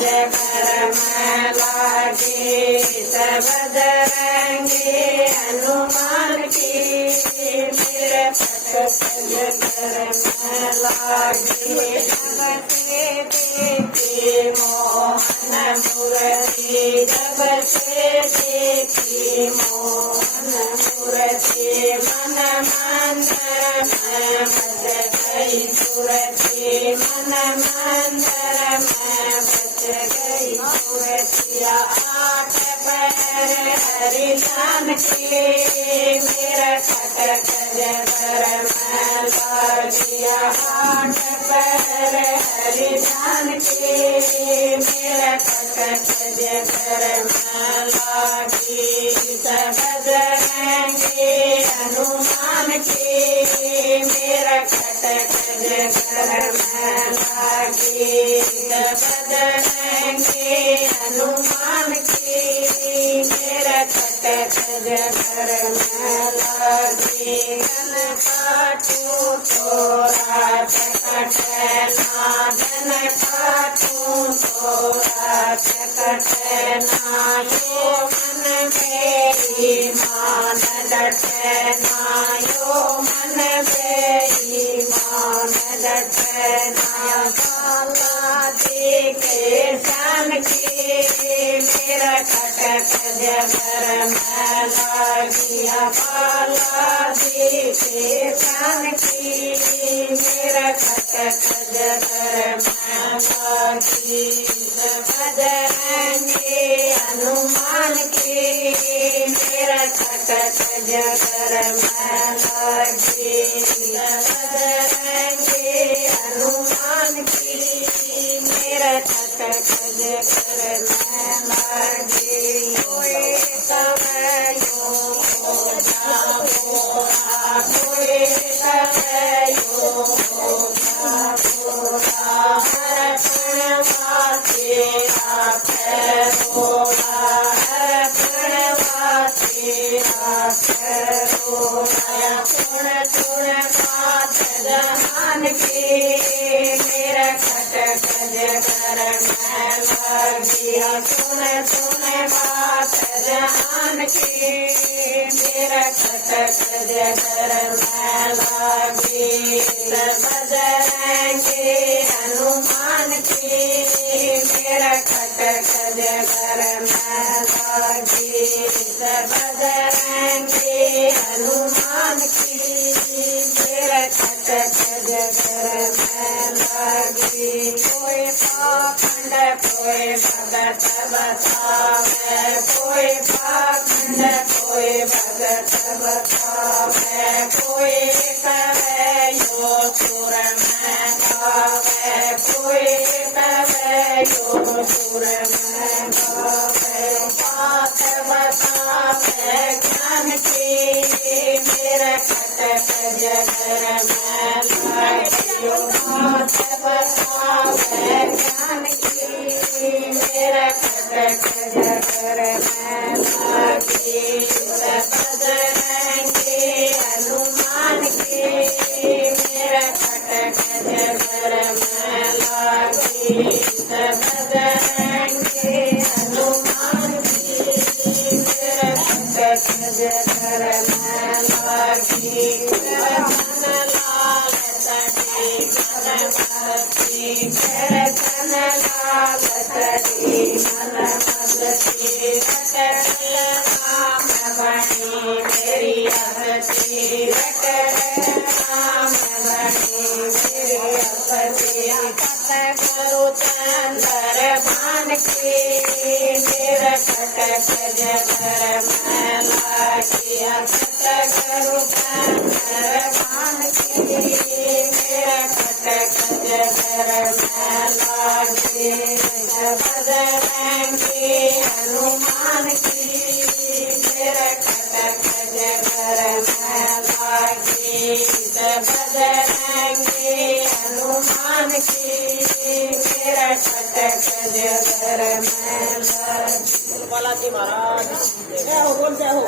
जगर में लागी सब बजरंगी हनुमान की मेरे खटक जगर में लागी जब से देखी मोहन मूर्ति जब से देखी मोहन मूर्ति मन मंदिर में बस गई सूरती मन मंदिर में बस गई सूरतिया आठ पैर हरिजान की मेरा खटक जगर में लागिया आठ पैर हरिजान की मेरा खटक जगर में लागी सब बजरंगी हनुमान की मेरा खटक जगर में लागी सब बजरंगी हनुमान की मेरा खटक जगर में लागी गन काटू तोरा चकटना गन काटू तोरा चकटना यो मन मेरी मान डटना यो मन मेरी मान डटना काला जी के सन की मेरा खटक जगर में लागिया काला जी के सन की मेरा खटक जगर में लागी बजरंगी हनुमान की मेरा खटक जगर में लागी बजरंगी हनुमान की मेरा खटक जगर में लागी कोई कवयो कोई कवयो हर प्रणवासी जहान की मेरा खटक जगर में लागिया सुन सुन बात जहान की मेरा खटक जगर में लागी बजरंगी हनुमान की मेरा खटक जगर में लागी बजरंगी हनुमान की मेरा खटक जगर में लागी कोई पाखंड कोई भगत बतावे कोई पाखंड कोई भगत बतावे कोई कवे यो सुर में गावे कोई कवे यो सुर में गावे बात बतावे ज्ञान की मेरा खटक जगर में लागियो बात बतावे ज्ञान की मेरा खटक जगर में लागी बजरंगी हनुमान की मेरा खटक जगर में लागी बजरंगी हनुमान की मेरा खटक जगर में लागी धन लाल तटी गणपति धन लाल तटी गणपति रटल राम बनी मेरी अपती रटल राम बनी मेरी अपती कट करो चंदर भान की मेरा खटक जगर में लागिया कट करो चंदर भान की मेरा खटक जगर में लागी बजरंगी हनुमान की मेरा खटक जगर में लागी बजरंगी हनुमान की मेरा खटक जगर में लागी। बालाजी महाराज जय हो, बोल जय हो।